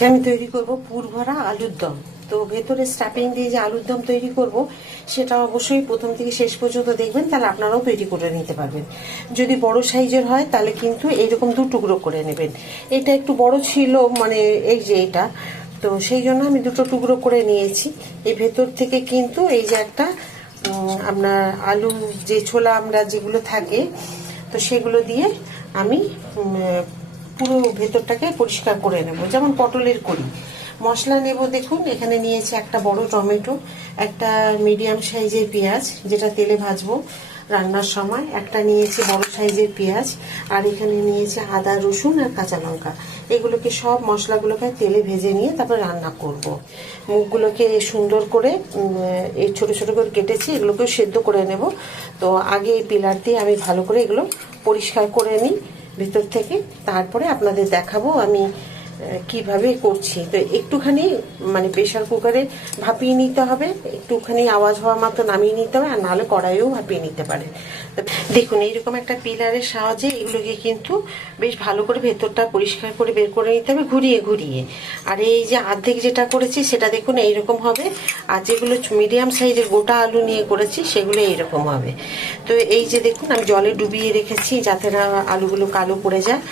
আজকে আমি তৈরি করব পুর ভরা আলুর দম। তো ভেতরে স্টাফিং দিয়ে যে আলুর দম তৈরি করব সেটা অবশ্যই প্রথম থেকে শেষ পর্যন্ত দেখবেন, তাহলে আপনারাও তৈরি করে নিতে পারবেন। যদি বড় সাইজের হয় তাহলে কিন্তু এইরকম দু টুকরো করে নেবেন। এটা একটু বড় ছিল, মানে এই যে এটা, তো সেই জন্য আমি দুটো টুকরো করে নিয়েছি। এই ভেতর থেকে কিন্তু এই যে একটা আপনার আলু যে ছোলা আমরা যেগুলো থাকে, তো সেগুলো দিয়ে আমি পুরো ভেতরটাকে পরিষ্কার করে নেব, যেমন পটলের করি। মশলা নেব, দেখুন এখানে নিয়েছি একটা বড় টমেটো, একটা মিডিয়াম সাইজের পেঁয়াজ যেটা তেলে ভাজবো রান্নার সময়, একটা নিয়েছি বড় সাইজের পেঁয়াজ, আর এখানে নিয়েছি আদা রসুন আর কাঁচা লঙ্কা। এগুলোকে সব মশলাগুলোকে তেলে ভেজে নিয়ে তারপর রান্না করব। মুখগুলোকে সুন্দর করে এই ছোট ছোট করে কেটেছি, এগুলোকেও সেদ্ধ করে নেব। তো আগে এই পিলার দিয়ে আমি ভালো করে এগুলো পরিষ্কার করে নিই ভিতর থেকে, তারপরে আপনাদের দেখাবো আমি কিভাবে করছি। তো একটুখানি মানে প্রেশার কুকারে ভাপিয়ে নিতে হবে, একটুখানি আওয়াজ হওয়া মাত্র নামিয়ে নিতে হবে, আর নাহলে কড়াইও ভাপিয়ে নিতে পারেন। দেখুন এইরকম একটা পিলারের সাহায্যে এগুলোকে কিন্তু বেশ ভালো করে ভেতরটা পরিষ্কার করে বের করে নিতে হবে ঘুরিয়ে ঘুরিয়ে। আর এই যে অর্ধেক যেটা করেছি সেটা দেখুন এইরকম হবে, আর যেগুলো মিডিয়াম সাইজের গোটা আলু নিয়ে করেছি সেগুলো এইরকম হবে। তো এই যে দেখুন আমি জলে ডুবিয়ে রেখেছি যাতে না আলুগুলো কালো পড়ে যায়,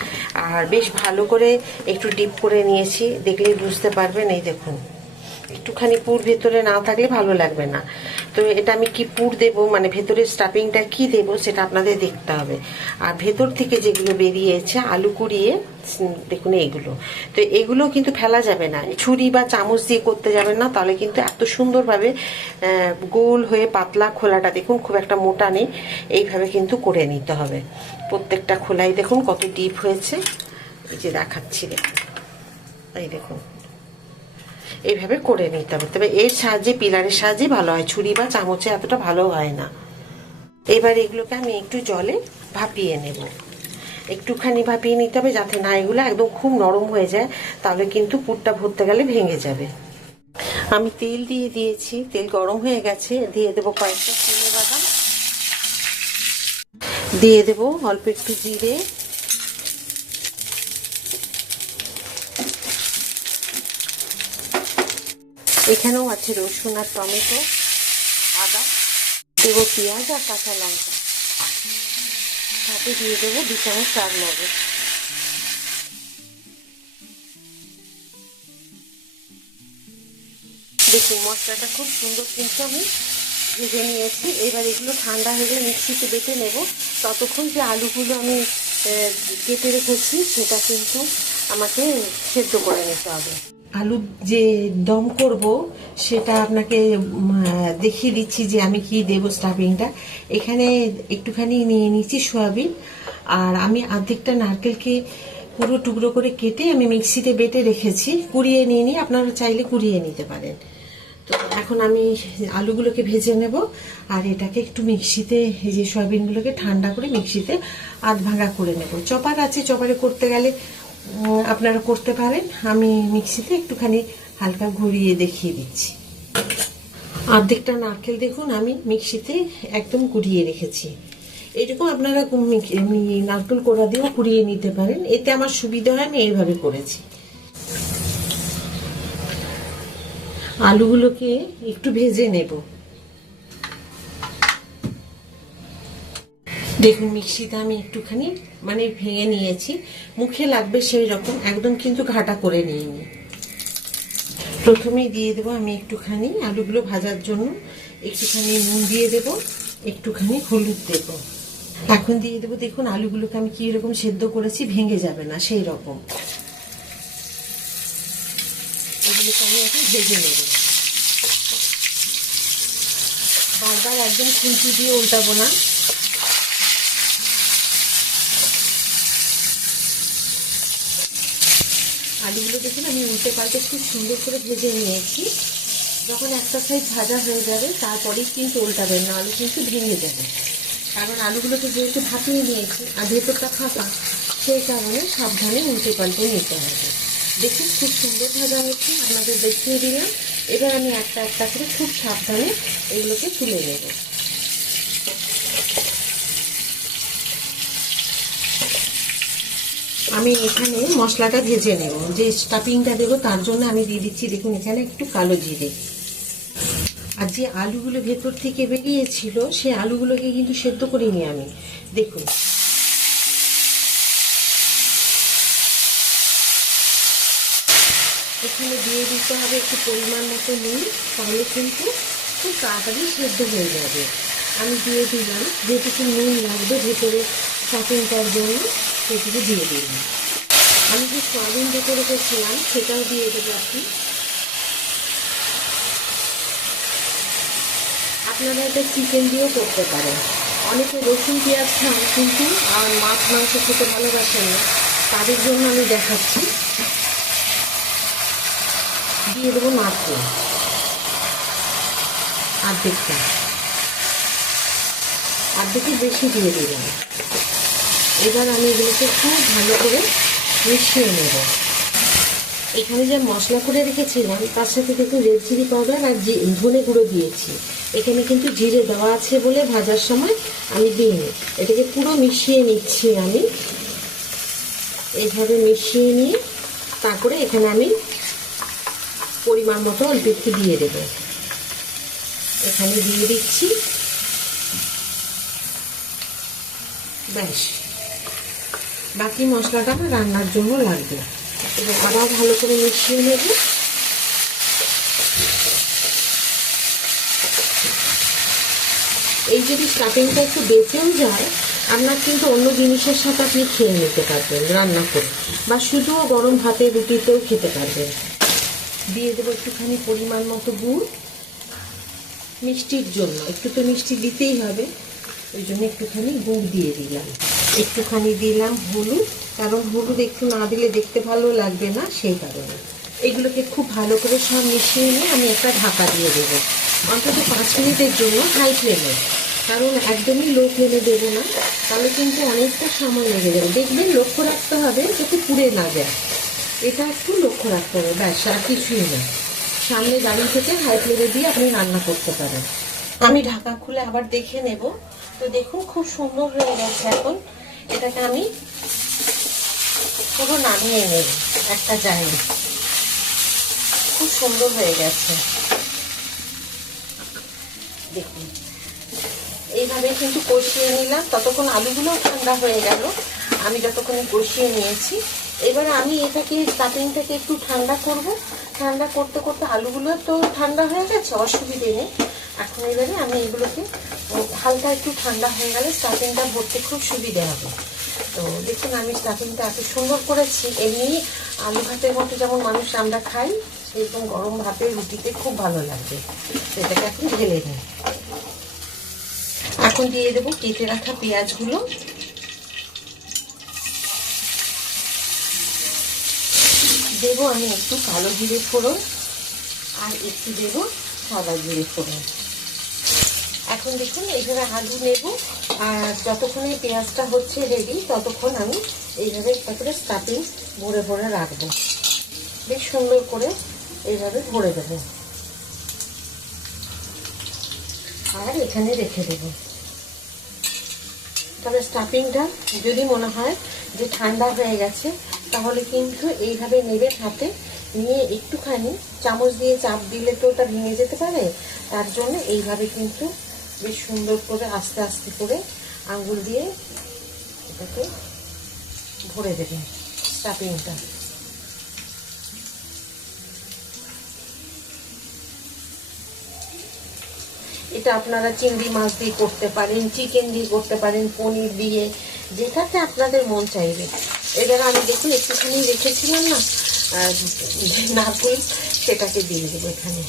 আর বেশ ভালো করে একটু ডিপ করে নিয়েছি, দেখলেই বুঝতে পারবেন। এই দেখুন একটুখানি পুর ভেতরে না থাকলে ভালো লাগবে না। তো এটা আমি কি পুর দেব, মানে ভেতরের স্টাফিংটা কি দেব সেটা আপনাদের দেখতে হবে। আর ভেতর থেকে যেগুলো বেরিয়েছে আলু কুড়িয়ে দেখুন এইগুলো, তো এগুলো কিন্তু ফেলা যাবে না, ছুরি বা চামচ দিয়ে করতে যাবেন না, তাহলে কিন্তু এত সুন্দরভাবে গোল হয়ে পাতলা খোলাটা দেখুন খুব একটা মোটা নেই, এইভাবে কিন্তু করে নিতে হবে। প্রত্যেকটা খোলাই দেখুন কত ডিপ হয়েছে, এই যে দেখাচ্ছি দেখুন, এই দেখুন এইভাবে করে নিতে হবে। তবে এর সাহায্যে পিলারের সাহায্যে ভালো হয়, ছুরি বা চামচে এতটা ভালো হয় না। এবার এগুলোকে আমি একটু জলে ভাপিয়ে নেব, একটুখানি ভাপিয়ে নিতে হবে যাতে না এগুলো একদম খুব নরম হয়ে যায়, তাহলে কিন্তু পুরটা ভরতে গেলে ভেঙে যাবে। আমি তেল দিয়ে দিয়েছি, তেল গরম হয়ে গেছে, দিয়ে দেবো কয়েকটা চিনে বাদাম, দিয়ে দেবো অল্প একটু জিরে, এখানেও আছে রসুন আর টমেটো, আদা, দেবো পেঁয়াজ আর কাঁচা লঙ্কা, সাথে দিয়ে দেবো 2 চামচ চারমগজ। দেখুন মশলাটা খুব সুন্দর কিন্তু আমি ভেজে নিয়েছি। এবার এগুলো ঠান্ডা হয়ে গেলে মিক্সিতে বেটে নেব। ততক্ষণ যে আলুগুলো আমি কেটে রেখেছি সেটা কিন্তু আমাকে সেদ্ধ করে নিতে হবে। আলু যে দম করব সেটা আপনাকে দেখিয়ে দিচ্ছি যে আমি কি দেব স্টাফিংটা। এখানে একটুখানি নিয়ে নিচ্ছি সয়াবিন, আর আমি অর্ধেকটা নারকেলকে পুরো টুকরো করে কেটে আমি মিক্সিতে বেটে রেখেছি, কুড়িয়ে নিয়ে নিই, আপনারা চাইলে কুড়িয়ে নিতে পারেন। তো এখন আমি আলুগুলোকে ভেজে নেব, আর এটাকে একটু মিক্সিতে এই যে সয়াবিনগুলোকে ঠান্ডা করে মিক্সিতে আধ ভাঙা করে নেব। চপার আছে, চপারে করতে গেলে আপনারা করতে পারেন, আমি মিক্সিতে একটুখানি হালকা ঘুরিয়ে দেখিয়ে দিচ্ছি। অর্ধেকটা নারকেল দেখুন আমি মিক্সিতে একদম কুড়িয়ে রেখেছি। এরকম আপনারা নারকেল কোড়া দিয়েও কুড়িয়ে নিতে পারেন, এতে আমার সুবিধা হয়, আমি এইভাবে করেছি। আলুগুলোকে একটু ভেজে নেব। দেখুন মিক্সিতে আমি একটুখানি মানে ভেঙে নিয়েছি, মুখে লাগবে সেই রকম, একদম কিন্তু ঘাটা করে নিইনি। প্রথমেই দিয়ে দেবো আমি একটুখানি আলুগুলো ভাজার জন্য একটুখানি নুন দিয়ে দেব, একটুখানি হলুদ দেব। এখন দিয়ে দেবো, দেখুন আলুগুলোকে আমি কি রকম সেদ্ধ করেছি, ভেঙে যাবে না সেই রকম। এগুলোকে আমি এখন ভেজে নেব, বারবার একদম খুন্তি দিয়ে উল্টাবো না। আলুগুলো দেখুন আমি উল্টে পাল্টে খুব সুন্দর করে ভেজে নিয়েছি। যখন একটা সাইড ভাজা হয়ে যাবে তারপরেই কিন্তু উল্টাবেন না, আলু কিন্তু ভেঙে যাবে, কারণ আলুগুলোকে যেহেতু ভাপিয়ে নিয়েছি আর ভেতরটা ফাঁকা, সেই কারণে সাবধানে উল্টে পাল্টে নিতে হবে। দেখুন খুব সুন্দর ভাজা হচ্ছে, আপনাদের দেখিয়ে দিলাম। এবার আমি একটা একটা করে খুব সাবধানে এগুলোকে তুলে নেব। আমি এখানে মশলাটা ভেজে নেব, যে স্টাফিংটা দেবো তার জন্য আমি দিয়ে দিচ্ছি, দেখুন এখানে একটু কালো জিরে। আর যে আলুগুলো ভেতর থেকে বেরিয়েছিল সেই আলুগুলোকে কিন্তু সেদ্ধ করিনি আমি, দেখুন। এখানে দিয়ে দিতে হবে একটু পরিমাণ মতো নুন, তাহলে কিন্তু খুব তাড়াতাড়ি সেদ্ধ হয়ে যাবে। আমি দিয়ে দিলাম যেটুকু নুন লাগবে ভেতরে স্টাফিংটার জন্য, সেটুকু দিয়ে দিলাম। আমি যে সয়াবিন ভেতরে রেখেছিলাম সেটাও দিয়ে দেবো আপনি। আপনারা এটা চিকেন দিয়েও করতে পারেন। অনেকে রসুন পেঁয়াজ খান কিন্তু আর মাছ মাংস খেতে ভালোবাসেন না, তাদের জন্য আমি দেখাচ্ছি। দিয়ে দেবো নারকেল অর্ধেকের বেশি দিয়ে দিলাম। এবার আমি এগুলোকে খুব ভালো করে মিশিয়ে নেব। এখানে যে মশলা করে রেখেছিলাম তার সাথে দেখুন রেড চিলি পাউডার আর ধনে গুঁড়ো দিয়েছি। এখানে কিন্তু জিরে দেওয়া আছে বলে ভাজার সময় আমি দিইনি। এটাকে পুরো মিশিয়ে নিচ্ছি আমি। এইভাবে মিশিয়ে নিয়ে তারপরে এখানে আমি পরিমাণ মতো অল্প একটু দিয়ে দেবো। এখানে দিয়ে দিচ্ছি, ব্যাস। বাকি মশলাটা আমার রান্নার জন্য লাগবে। এবার আবার ভালো করে মিশিয়ে নেব। এই যদি স্টাফিংটা একটু বেঁচেও যায়, আপনার কিন্তু অন্য জিনিসের সাথে আপনি খেয়ে নিতে পারবেন রান্না করে, বা শুধুও গরম ভাতে রুটিতেও খেতে পারবেন। দিয়ে দেবো একটুখানি পরিমাণ মতো গুড়, মিষ্টির জন্য একটু তো মিষ্টি দিতেই হবে, ওই জন্য একটুখানি গুড় দিয়ে দিলাম। একটুখানি দিলাম হলুদ, কারণ হলুদ একটু না দিলে দেখতে ভালো লাগবে না, সেই কারণে। এগুলোকে খুব ভালো করে সব মিশিয়ে নিয়ে আমি একটা ঢাকা দিয়ে দেবো অন্তত 5 মিনিটের জন্য, হাই ফ্লেমে। কারণ একদমই লো ফ্লেমে দেবো না, তাহলে কিন্তু অনেকটা সময় লেগে যাবে। দেখবেন লক্ষ্য রাখতে হবে যাতে পুড়ে না যায়, এটা একটু লক্ষ্য রাখতে হবে, ব্যাস, আর কিছুই না। সামনে দাঁড়িয়ে থেকে হাই ফ্লেমে দিয়ে আপনি রান্না করতে পারেন। আমি ঢাকা খুলে আবার দেখে নেব। তো দেখুন খুব সুন্দর হয়ে গেছে। এখন এটাকে আমি পুরো নামিয়ে নেব একটা জায়গায়। খুব সুন্দর হয়ে গেছে, দেখুন। এইভাবে কিন্তু কষিয়ে নিলাম, ততক্ষণ আলুগুলোও ঠান্ডা হয়ে গেল। আমি যতক্ষণ কষিয়ে নিয়েছি, এবারে আমি এটাকে স্টাফিংটাকে একটু ঠান্ডা করব। ঠান্ডা করতে করতে আলুগুলো তো ঠান্ডা হয়ে গেছে, অসুবিধে নেই। এখন এবারে আমি এগুলোকে হালকা একটু ঠান্ডা হয়ে গেলে স্টাফিংটা ভরতে খুব সুবিধে হবে। তো দেখুন আমি স্টাফিংটা এত সুন্দর করেছি। এমনি আলু ভাতের মতো যেমন মানুষ আমরা খাই, সেরকম গরম ভাতে রুটিতে খুব ভালো লাগবে। এটাকে এখন ঢেলে নিই। এখন দিয়ে দেবো কেটে রাখা পেঁয়াজগুলো। দেবো আমি একটু কালো জিরে ফোড়ন, আর একটু দেবো সাদা জিরে ফোড়ন। এখন দেখুন এইভাবে আলু নেব, আর যতক্ষণে পেঁয়াজটা হচ্ছে রেডি ততক্ষণ আমি এইভাবে তারপরে স্টাফিং ভরে ভরে রাখবো। বেশ সুন্দর করে এইভাবে ভরে দেবো, আর এখানে রেখে দেবো। তবে স্টাফিংটা যদি মনে হয় যে ঠান্ডা হয়ে গেছে, তাহলে কিন্তু এইভাবে নেবে হাতে নিয়ে একটুখানি চামচ দিয়ে চাপ দিলে তো ওটা ভেঙে যেতে পারে। তার জন্য এইভাবে কিন্তু বেশ সুন্দর করে আস্তে আস্তে করে আঙ্গুল দিয়ে এটাকে ভরে দেবেন স্টাফিংটা। এটা আপনারা চিংড়ি মাছ দিয়ে করতে পারেন, চিকেন দিয়ে করতে পারেন, পনির দিয়ে, যেটাতে আপনাদের মন চাইবে। এবার আমি দেখুন একটুখানি রেখেছিলাম না নারকেল, সেটাকে দিয়ে দেবো এখানে।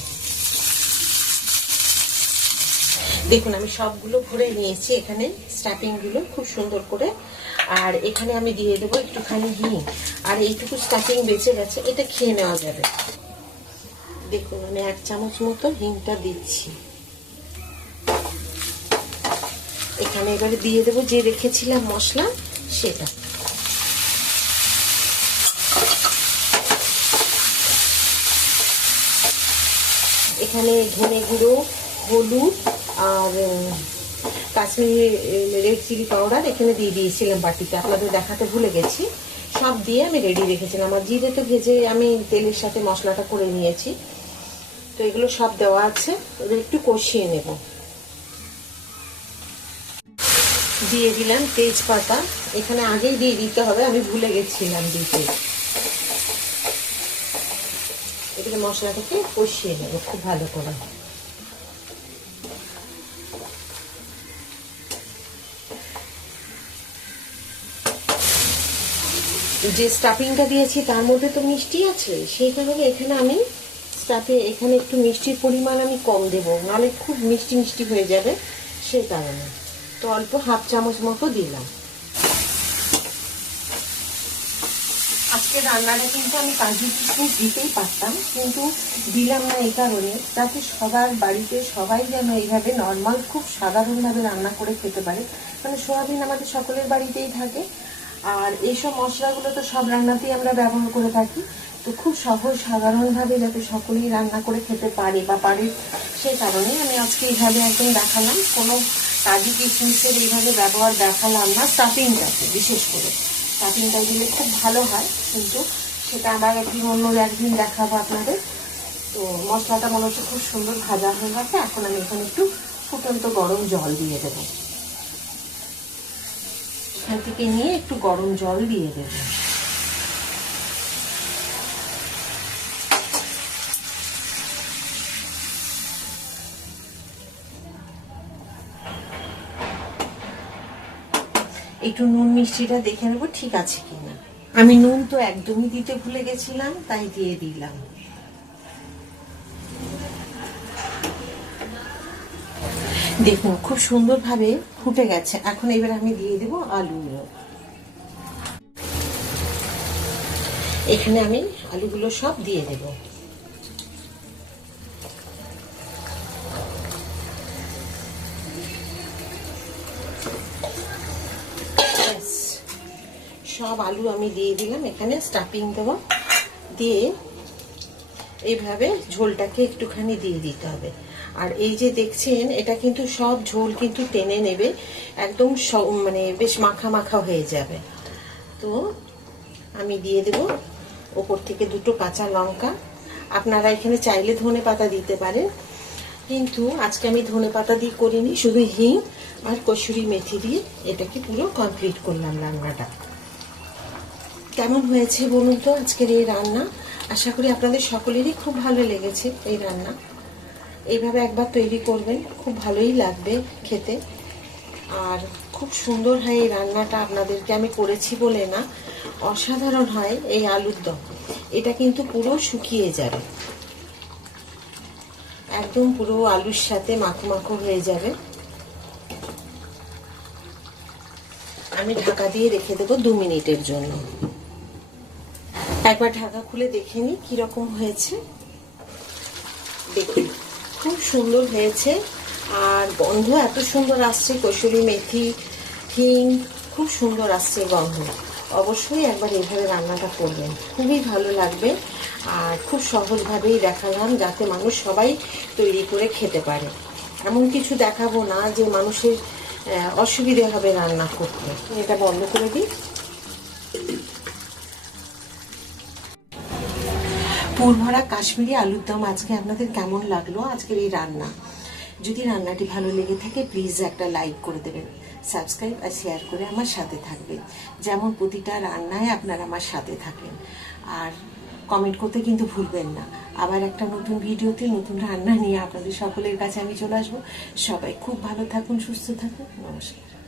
দেখুন আমি সবগুলো ভরে নিয়েছি এখানে স্টাফিংগুলো খুব সুন্দর করে। আর এখানে আমি দিয়ে দেবো একটুখানি হিং। আর এইটুকু স্টাফিং বেঁচে গেছে, এটা খেয়ে নেওয়া যাবে। দেখুন আমি 1 চামচ মতো হিংটা দিচ্ছি এখানে। এবারে দিয়ে দেবো যে রেখেছিলাম মশলা, সেটা। এখানে ধনে গুঁড়ো, হলুদ আর কাশ্মীরি রেড চিলি পাউডার এখানে দিয়ে দিয়েছিলাম বাটিতে, আপনাদের দেখাতে ভুলে গেছি। সব দিয়ে আমি রেডি রেখেছিলাম। আর জিরে তো ভেজে আমি তেলের সাথে মশলাটা করে নিয়েছি। তো এগুলো সব দেওয়া আছে, ওদের একটু কষিয়ে নেব। দিয়ে দিলাম তেজপাতা, এখানে আগেই দিয়ে দিতে হবে, আমি ভুলে গেছিলাম দিতে। এদিকে মশলাটাকে কষিয়ে নেব খুব ভালো করে। যে স্টাফিংটা দিয়েছি তার মধ্যে তো মিষ্টি আছে, সেই কারণে এখানে আমি এখানে একটু মিষ্টির পরিমাণ আমি কম দেবো, নাহলে খুব মিষ্টি মিষ্টি হয়ে যাবে, সেই কারণে। তো অল্প হাফ চামচ মতো দিলাম। আজকে রান্নাটা কিন্তু আমি কাজু কিশমিশ দিতেই পারতাম, কিন্তু দিলাম না এই কারণে যাতে সবার বাড়িতে সবাই যেন এইভাবে নর্মাল খুব সাধারণভাবে রান্না করে খেতে পারে। মানে সোয়াবিন আমাদের সকলের বাড়িতেই থাকে, আর এইসব মশলাগুলো তো সব রান্নাতেই আমরা ব্যবহার করে থাকি। তো খুব সহজ সাধারণভাবে যাতে সকলেই রান্না করে খেতে পারে বা পারে, সেই কারণে আমি আজকে এইভাবে একদম দেখালাম। কোনো কাজু কিশমিশের এইভাবে ব্যবহার দেখালাম না, স্টাফিংটাতে বিশেষ করে। স্টাফিংটা দিলে খুব ভালো হয়, কিন্তু সেটা আবার একদিন দেখাবো আপনাদের। তো মশলাটা মনে হচ্ছে খুব সুন্দর ভাজা হয়ে গেছে। এখন আমি এখানে একটু ফুটন্ত গরম জল দিয়ে দেবো, এখান থেকে নিয়ে একটু গরম জল দিয়ে দেব। একটু নুন মিষ্টিটা দেখে নেবো ঠিক আছে কিনা। আমি নুন তো একদমই দিতে ভুলে গেছিলাম, তাই দিয়ে দিলাম। দেখুন খুব সুন্দরভাবে ফুটে গেছে। এখন এবার আমি দিয়ে দেব আলুগুলো। এখানে আমি আলুগুলো সব দিয়ে দেব। সব আলু আমি দিয়ে দিলাম। এখানে স্টাফিং দেবো, দিয়ে এইভাবে ঝোলটাকে একটুখানি দিয়ে দিতে হবে। আর এই যে দেখছেন, এটা কিন্তু সব ঝোল কিন্তু টেনে নেবে, একদম মানে বেশ মাখা মাখা হয়ে যাবে। তো আমি দিয়ে দেব ওপর থেকে 2টো কাঁচা লঙ্কা। আপনারা এখানে চাইলে ধনে পাতা দিতে পারেন, কিন্তু আজকে আমি ধনে পাতা দিয়ে করিনি, শুধু হিং আর কসুরি মেথি দিয়ে এটাকে পুরো কমপ্লিট করলাম রান্নাটা। কেমন হয়েছে বলুন তো আজকের এই রান্না? আশা করি আপনাদের সকলেরই খুব ভালো লেগেছে এই রান্না। এইভাবে একবার তৈরি করবেন, খুব ভালোই লাগবে খেতে। আর খুব সুন্দর হয় এই রান্নাটা, আপনাদেরকে আমি করেছি বলে না, অসাধারণ হয় এই আলুর দম। এটা কিন্তু পুরো শুকিয়ে যাবে, একদম পুরো আলুর সাথে মাখো মাখো হয়ে যাবে। আমি ঢাকা দিয়ে রেখে দেবো 2 মিনিটের জন্য। একবার ঢাকা খুলে দেখে নিই কিরকম হয়েছে। দেখুন খুব সুন্দর হয়েছে, আর গন্ধ এত সুন্দর আসছে, কসুরি মেথি হিং খুব সুন্দর আসছে গন্ধ। অবশ্যই একবার এইভাবে রান্নাটা করবেন, খুবই ভালো লাগবে। আর খুব সহজভাবেই দেখালাম, যাতে মানুষ সবাই তৈরি করে খেতে পারে। এমন কিছু দেখাবো না যে মানুষের অসুবিধে হবে রান্না করতে। এটা বন্ধ করে দিই। পুরভরা কাশ্মীরি আলুর দম আজকে আপনাদের কেমন লাগলো আজকের এই রান্না? যদি রান্নাটি ভালো লেগে থাকে প্লিজ একটা লাইক করে দেবেন, সাবস্ক্রাইব আর শেয়ার করে আমার সাথে থাকবেন, যেমন প্রতিটা রান্নায় আপনারা আমার সাথে থাকেন। আর কমেন্ট করতে কিন্তু ভুলবেন না। আবার একটা নতুন ভিডিওতে নতুন রান্না নিয়ে আপনাদের সকলের কাছে আমি চলে আসবো। সবাই খুব ভালো থাকুন, সুস্থ থাকুন। নমস্কার।